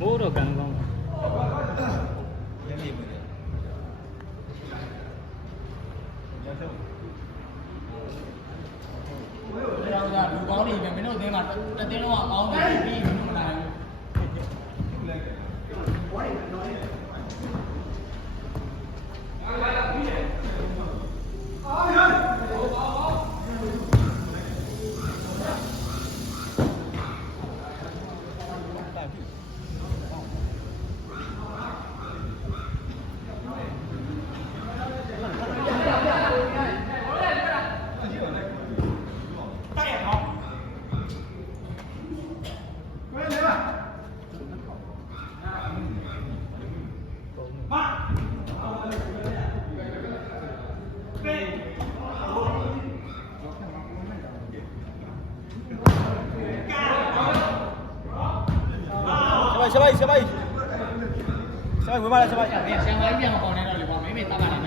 မိုးတော့ကန်ကောင်းလူကောင်းနေပြီမင်းတို့အသင်းမှာတသင်းလုံးကအောင်းနေပြီမင်းတို့မနိုင်ဘူးရှမိုက်ဝင်ပါလားရှမိုက်ပြန်ပြန်ပြန်မပေါနေတော့လေကွာမင်းမေးတာပါလား